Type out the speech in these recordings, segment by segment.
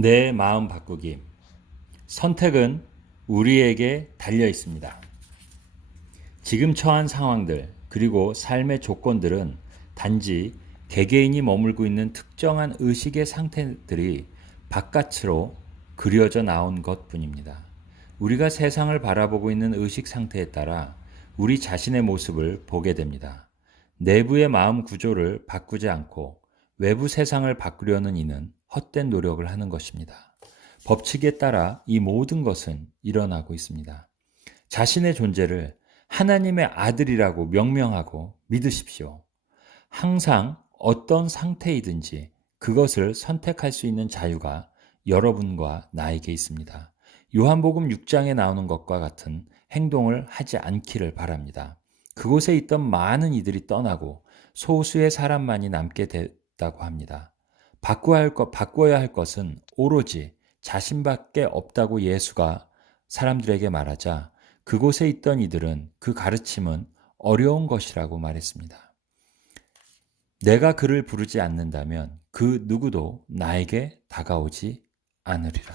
내 마음 바꾸기. 선택은 우리에게 달려 있습니다. 지금 처한 상황들, 그리고 삶의 조건들은 단지 개개인이 머물고 있는 특정한 의식의 상태들이 바깥으로 그려져 나온 것 뿐입니다. 우리가 세상을 바라보고 있는 의식 상태에 따라 우리 자신의 모습을 보게 됩니다. 내부의 마음 구조를 바꾸지 않고 외부 세상을 바꾸려는 이는 헛된 노력을 하는 것입니다. 법칙에 따라 이 모든 것은 일어나고 있습니다. 자신의 존재를 하나님의 아들이라고 명명하고 믿으십시오. 항상 어떤 상태이든지 그것을 선택할 수 있는 자유가 여러분과 나에게 있습니다. 요한복음 6장에 나오는 것과 같은 행동을 하지 않기를 바랍니다. 그곳에 있던 많은 이들이 떠나고 소수의 사람만이 남게 됐다고 합니다. 바꿔야 할 것, 바꿔야 할 것은 오로지 자신밖에 없다고 예수가 사람들에게 말하자 그곳에 있던 이들은 그 가르침은 어려운 것이라고 말했습니다. 내가 그를 부르지 않는다면 그 누구도 나에게 다가오지 않으리라.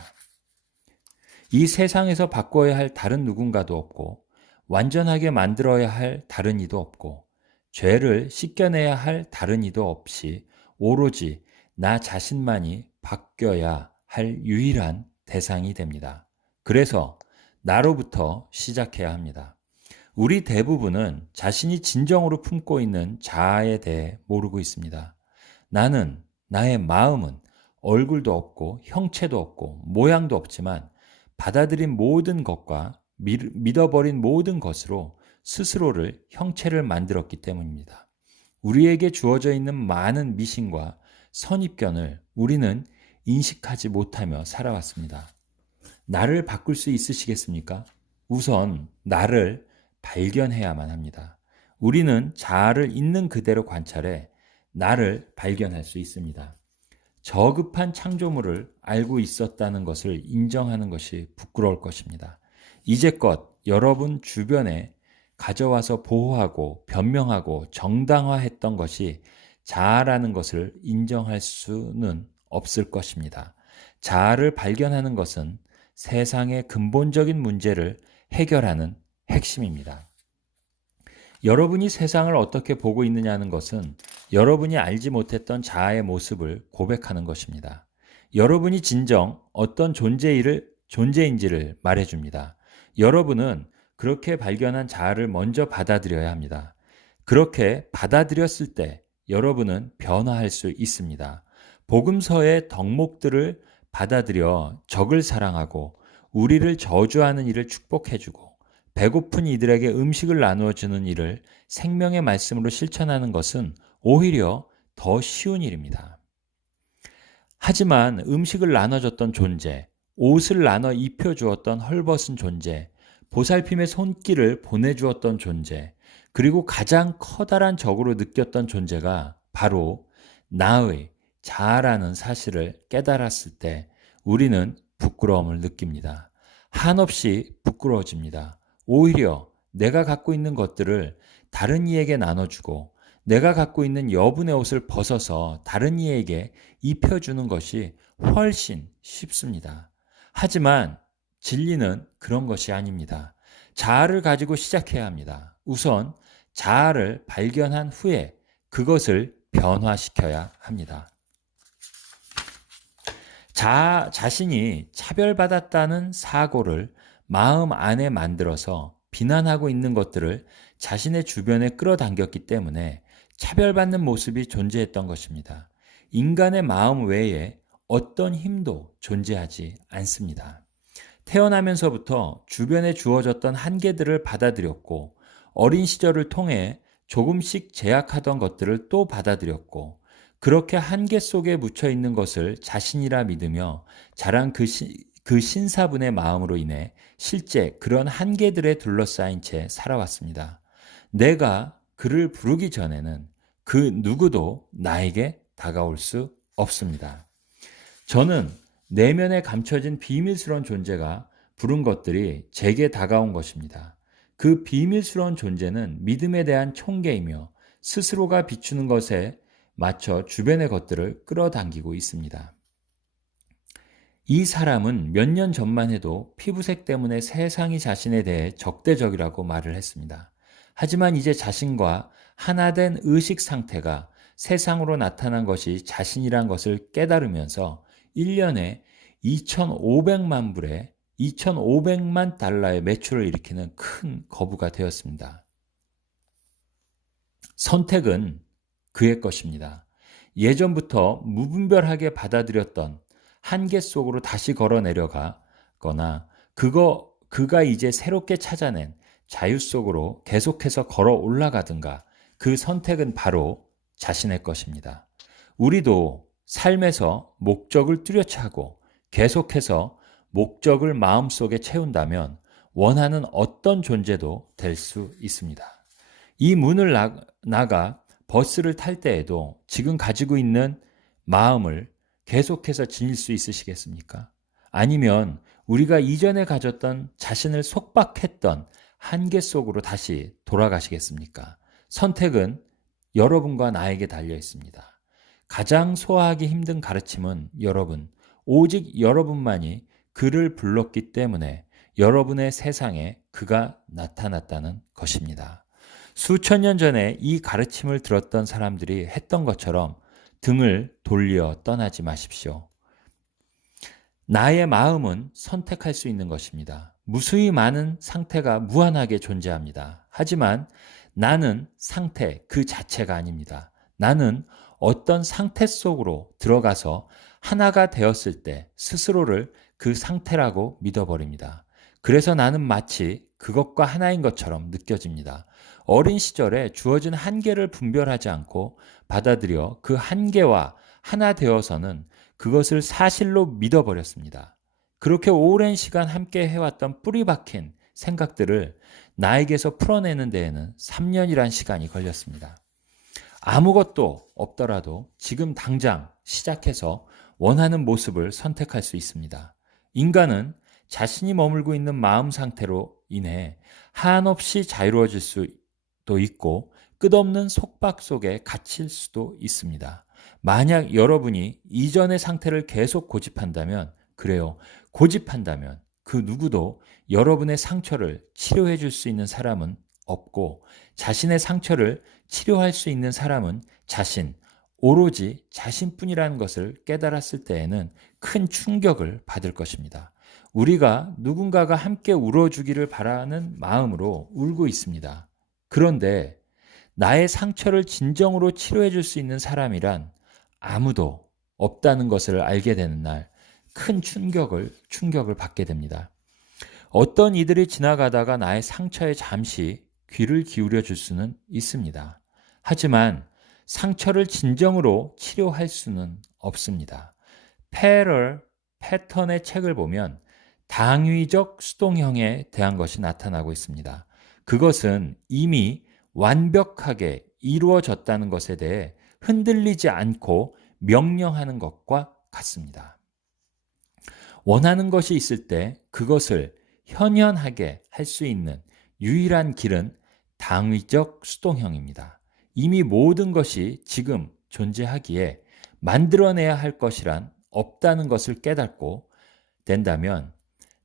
이 세상에서 바꿔야 할 다른 누군가도 없고 완전하게 만들어야 할 다른 이도 없고 죄를 씻겨내야 할 다른 이도 없이 오로지 나 자신만이 바뀌어야 할 유일한 대상이 됩니다. 그래서 나로부터 시작해야 합니다. 우리 대부분은 자신이 진정으로 품고 있는 자아에 대해 모르고 있습니다. 나는, 나의 마음은 얼굴도 없고 형체도 없고 모양도 없지만 받아들인 모든 것과 믿어버린 모든 것으로 스스로를 형체를 만들었기 때문입니다. 우리에게 주어져 있는 많은 미신과 선입견을 우리는 인식하지 못하며 살아왔습니다. 나를 바꿀 수 있으시겠습니까? 우선 나를 발견해야만 합니다. 우리는 자아를 있는 그대로 관찰해 나를 발견할 수 있습니다. 저급한 창조물을 알고 있었다는 것을 인정하는 것이 부끄러울 것입니다. 이제껏 여러분 주변에 가져와서 보호하고 변명하고 정당화했던 것이 자아라는 것을 인정할 수는 없을 것입니다. 자아를 발견하는 것은 세상의 근본적인 문제를 해결하는 핵심입니다. 여러분이 세상을 어떻게 보고 있느냐는 것은 여러분이 알지 못했던 자아의 모습을 고백하는 것입니다. 여러분이 진정 어떤 존재를, 존재인지를 말해줍니다. 여러분은 그렇게 발견한 자아를 먼저 받아들여야 합니다. 그렇게 받아들였을 때 여러분은 변화할 수 있습니다. 복음서의 덕목들을 받아들여 적을 사랑하고 우리를 저주하는 일을 축복해주고 배고픈 이들에게 음식을 나누어 주는 일을 생명의 말씀으로 실천하는 것은 오히려 더 쉬운 일입니다. 하지만 음식을 나눠줬던 존재, 옷을 나눠 입혀주었던 헐벗은 존재, 보살핌의 손길을 보내주었던 존재, 그리고 가장 커다란 적으로 느꼈던 존재가 바로 나의 자아라는 사실을 깨달았을 때 우리는 부끄러움을 느낍니다. 한없이 부끄러워집니다. 오히려 내가 갖고 있는 것들을 다른 이에게 나눠주고 내가 갖고 있는 여분의 옷을 벗어서 다른 이에게 입혀주는 것이 훨씬 쉽습니다. 하지만 진리는 그런 것이 아닙니다. 자아를 가지고 시작해야 합니다. 우선 자아를 발견한 후에 그것을 변화시켜야 합니다. 자, 자신이 차별받았다는 사고를 마음 안에 만들어서 비난하고 있는 것들을 자신의 주변에 끌어당겼기 때문에 차별받는 모습이 존재했던 것입니다. 인간의 마음 외에 어떤 힘도 존재하지 않습니다. 태어나면서부터 주변에 주어졌던 한계들을 받아들였고 어린 시절을 통해 조금씩 제약하던 것들을 또 받아들였고 그렇게 한계 속에 묻혀 있는 것을 자신이라 믿으며 자란 그, 시, 그 신사분의 마음으로 인해 실제 그런 한계들에 둘러싸인 채 살아왔습니다. 내가 그를 부르기 전에는 그 누구도 나에게 다가올 수 없습니다. 저는 내면에 감춰진 비밀스러운 존재가 부른 것들이 제게 다가온 것입니다. 그 비밀스러운 존재는 믿음에 대한 총계이며 스스로가 비추는 것에 맞춰 주변의 것들을 끌어당기고 있습니다. 이 사람은 몇 년 전만 해도 피부색 때문에 세상이 자신에 대해 적대적이라고 말을 했습니다. 하지만 이제 자신과 하나된 의식 상태가 세상으로 나타난 것이 자신이란 것을 깨달으면서 1년에 2,500만 불의 2,500만 달러의 매출을 일으키는 큰 거부가 되었습니다. 선택은 그의 것입니다. 예전부터 무분별하게 받아들였던 한계 속으로 다시 걸어 내려가거나 그거 그가 이제 새롭게 찾아낸 자유 속으로 계속해서 걸어 올라가든가 그 선택은 바로 자신의 것입니다. 우리도 삶에서 목적을 뚜렷하고 계속해서 목적을 마음속에 채운다면 원하는 어떤 존재도 될 수 있습니다. 이 문을 나, 나가 버스를 탈 때에도 지금 가지고 있는 마음을 계속해서 지닐 수 있으시겠습니까? 아니면 우리가 이전에 가졌던 자신을 속박했던 한계 속으로 다시 돌아가시겠습니까? 선택은 여러분과 나에게 달려 있습니다. 가장 소화하기 힘든 가르침은 여러분, 오직 여러분만이 그를 불렀기 때문에 여러분의 세상에 그가 나타났다는 것입니다. 수천 년 전에 이 가르침을 들었던 사람들이 했던 것처럼 등을 돌려 떠나지 마십시오. 나의 마음은 선택할 수 있는 것입니다. 무수히 많은 상태가 무한하게 존재합니다. 하지만 나는 상태 그 자체가 아닙니다. 나는 어떤 상태 속으로 들어가서 하나가 되었을 때 스스로를 그 상태라고 믿어버립니다. 그래서 나는 마치 그것과 하나인 것처럼 느껴집니다. 어린 시절에 주어진 한계를 분별하지 않고 받아들여 그 한계와 하나 되어서는 그것을 사실로 믿어버렸습니다. 그렇게 오랜 시간 함께 해왔던 뿌리 박힌 생각들을 나에게서 풀어내는 데에는 3년이란 시간이 걸렸습니다. 아무것도 없더라도 지금 당장 시작해서 원하는 모습을 선택할 수 있습니다. 인간은 자신이 머물고 있는 마음 상태로 인해 한없이 자유로워질 수도 있고 끝없는 속박 속에 갇힐 수도 있습니다. 만약 여러분이 이전의 상태를 계속 고집한다면, 그래요. 고집한다면 그 누구도 여러분의 상처를 치료해 줄 수 있는 사람은 없고 자신의 상처를 치료할 수 있는 사람은 자신, 오로지 자신뿐이라는 것을 깨달았을 때에는 큰 충격을 받을 것입니다. 우리가 누군가가 함께 울어주기를 바라는 마음으로 울고 있습니다. 그런데 나의 상처를 진정으로 치료해 줄 수 있는 사람이란 아무도 없다는 것을 알게 되는 날 큰 충격을 충격을 받게 됩니다. 어떤 이들이 지나가다가 나의 상처에 잠시 귀를 기울여 줄 수는 있습니다. 하지만 상처를 진정으로 치료할 수는 없습니다. 페럴 패턴의 책을 보면 당위적 수동형에 대한 것이 나타나고 있습니다. 그것은 이미 완벽하게 이루어졌다는 것에 대해 흔들리지 않고 명령하는 것과 같습니다. 원하는 것이 있을 때 그것을 현현하게 할 수 있는 유일한 길은 당위적 수동형입니다. 이미 모든 것이 지금 존재하기에 만들어내야 할 것이란 없다는 것을 깨닫고 된다면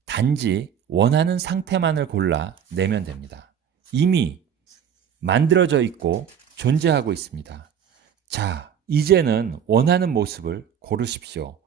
단지 원하는 상태만을 골라 내면 됩니다. 이미 만들어져 있고 존재하고 있습니다. 자, 이제는 원하는 모습을 고르십시오.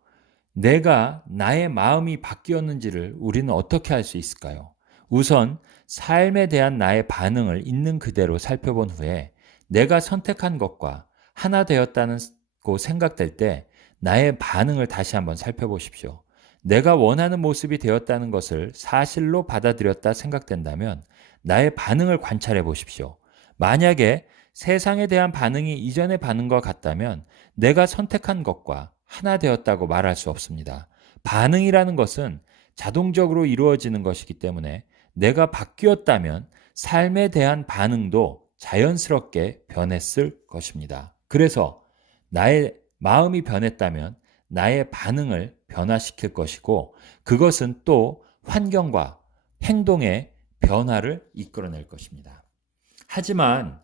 내가 나의 마음이 바뀌었는지를 우리는 어떻게 알 수 있을까요? 우선 삶에 대한 나의 반응을 있는 그대로 살펴본 후에 내가 선택한 것과 하나 되었다고 생각될 때 나의 반응을 다시 한번 살펴보십시오. 내가 원하는 모습이 되었다는 것을 사실로 받아들였다 생각된다면 나의 반응을 관찰해 보십시오. 만약에 세상에 대한 반응이 이전의 반응과 같다면 내가 선택한 것과 하나 되었다고 말할 수 없습니다. 반응이라는 것은 자동적으로 이루어지는 것이기 때문에 내가 바뀌었다면 삶에 대한 반응도 자연스럽게 변했을 것입니다. 그래서 나의 마음이 변했다면 나의 반응을 변화시킬 것이고 그것은 또 환경과 행동의 변화를 이끌어낼 것입니다. 하지만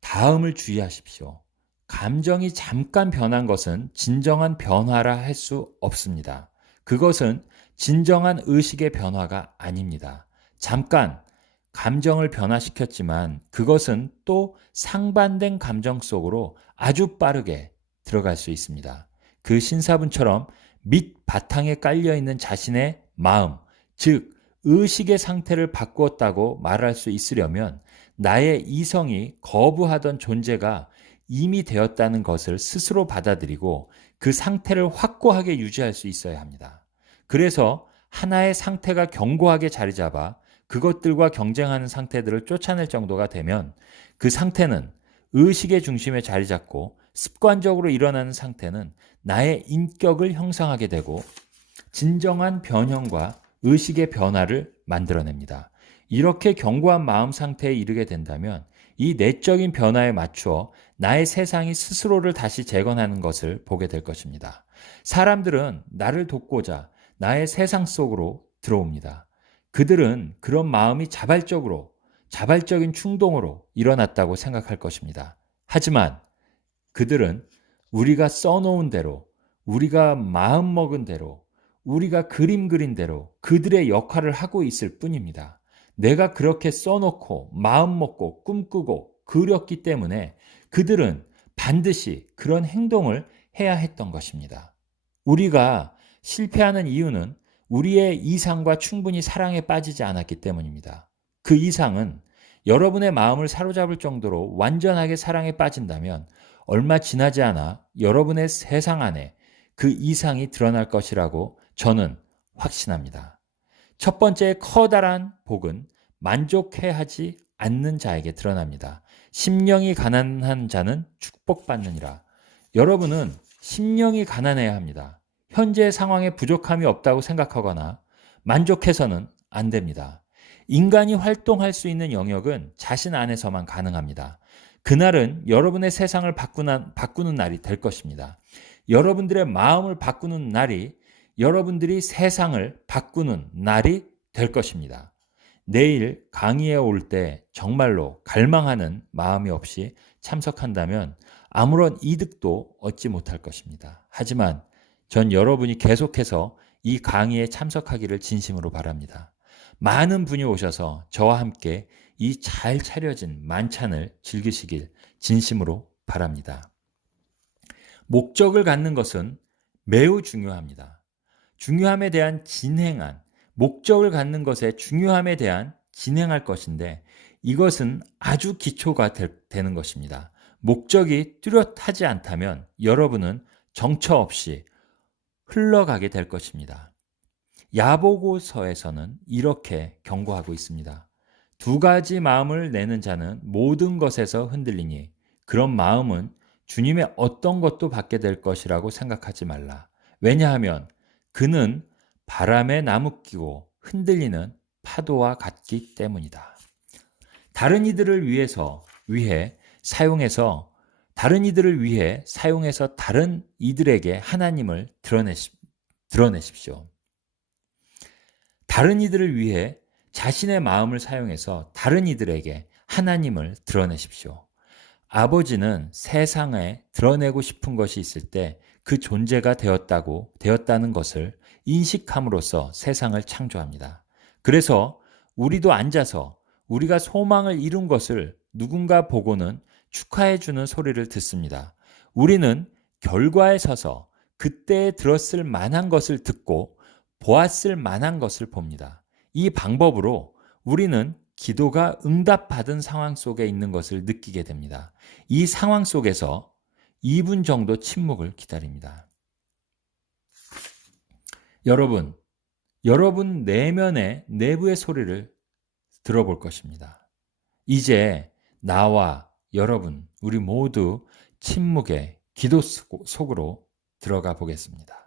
다음을 주의하십시오. 감정이 잠깐 변한 것은 진정한 변화라 할 수 없습니다. 그것은 진정한 의식의 변화가 아닙니다. 잠깐 감정을 변화시켰지만 그것은 또 상반된 감정 속으로 아주 빠르게 들어갈 수 있습니다. 그 신사분처럼 밑 바탕에 깔려 있는 자신의 마음, 즉 의식의 상태를 바꾸었다고 말할 수 있으려면 나의 이성이 거부하던 존재가 이미 되었다는 것을 스스로 받아들이고 그 상태를 확고하게 유지할 수 있어야 합니다. 그래서 하나의 상태가 견고하게 자리 잡아 그것들과 경쟁하는 상태들을 쫓아낼 정도가 되면 그 상태는 의식의 중심에 자리 잡고 습관적으로 일어나는 상태는 나의 인격을 형성하게 되고 진정한 변형과 의식의 변화를 만들어냅니다. 이렇게 견고한 마음 상태에 이르게 된다면 이 내적인 변화에 맞추어 나의 세상이 스스로를 다시 재건하는 것을 보게 될 것입니다. 사람들은 나를 돕고자 나의 세상 속으로 들어옵니다. 그들은 그런 마음이 자발적으로, 자발적인 충동으로 일어났다고 생각할 것입니다. 하지만 그들은 우리가 써놓은 대로, 우리가 마음 먹은 대로, 우리가 그림 그린 대로 그들의 역할을 하고 있을 뿐입니다. 내가 그렇게 써놓고 마음 먹고 꿈꾸고 그렸기 때문에 그들은 반드시 그런 행동을 해야 했던 것입니다. 우리가 실패하는 이유는 우리의 이상과 충분히 사랑에 빠지지 않았기 때문입니다. 그 이상은 여러분의 마음을 사로잡을 정도로 완전하게 사랑에 빠진다면 얼마 지나지 않아 여러분의 세상 안에 그 이상이 드러날 것이라고 저는 확신합니다. 첫 번째 커다란 복은 만족해 하지 않는 자에게 드러납니다. 심령이 가난한 자는 축복받느니라. 여러분은 심령이 가난해야 합니다. 현재 상황에 부족함이 없다고 생각하거나 만족해서는 안 됩니다. 인간이 활동할 수 있는 영역은 자신 안에서만 가능합니다. 그날은 여러분의 세상을 바꾸는, 바꾸는 날이 될 것입니다. 여러분들의 마음을 바꾸는 날이 여러분들이 세상을 바꾸는 날이 될 것입니다. 내일 강의에 올 때 정말로 갈망하는 마음이 없이 참석한다면 아무런 이득도 얻지 못할 것입니다. 하지만 전 여러분이 계속해서 이 강의에 참석하기를 진심으로 바랍니다. 많은 분이 오셔서 저와 함께 이 잘 차려진 만찬을 즐기시길 진심으로 바랍니다. 목적을 갖는 것은 매우 중요합니다. 중요함에 대한 진행한, 목적을 갖는 것의 중요함에 대한 진행할 것인데 이것은 아주 기초가 되, 는 것입니다. 목적이 뚜렷하지 않다면 여러분은 정처 없이 흘러가게 될 것입니다. 야보고서에서는 이렇게 경고하고 있습니다. 두 가지 마음을 내는 자는 모든 것에서 흔들리니 그런 마음은 주님의 어떤 것도 받게 될 것이라고 생각하지 말라. 왜냐하면 그는 바람에 나무끼고 흔들리는 파도와 같기 때문이다. 다른 이들을 위해서 위해 사용해서 다른 이들을 위해 사용해서 다른 이들에게 하나님을 드러내시, 드러내십시오. 다른 이들을 위해 자신의 마음을 사용해서 다른 이들에게 하나님을 드러내십시오. 아버지는 세상에 드러내고 싶은 것이 있을 때 그 존재가 되었다고 되었다는 것을 인식함으로써 세상을 창조합니다. 그래서 우리도 앉아서 우리가 소망을 이룬 것을 누군가 보고는 축하해 주는 소리를 듣습니다. 우리는 결과에 서서 그때 들었을 만한 것을 듣고 보았을 만한 것을 봅니다. 이 방법으로 우리는 기도가 응답받은 상황 속에 있는 것을 느끼게 됩니다. 이 상황 속에서 2분 정도 침묵을 기다립니다. 여러분, 여러분 내면의 내부의 소리를 들어볼 것입니다. 이제 나와 여러분, 우리 모두 침묵의 기도 속으로 들어가 보겠습니다.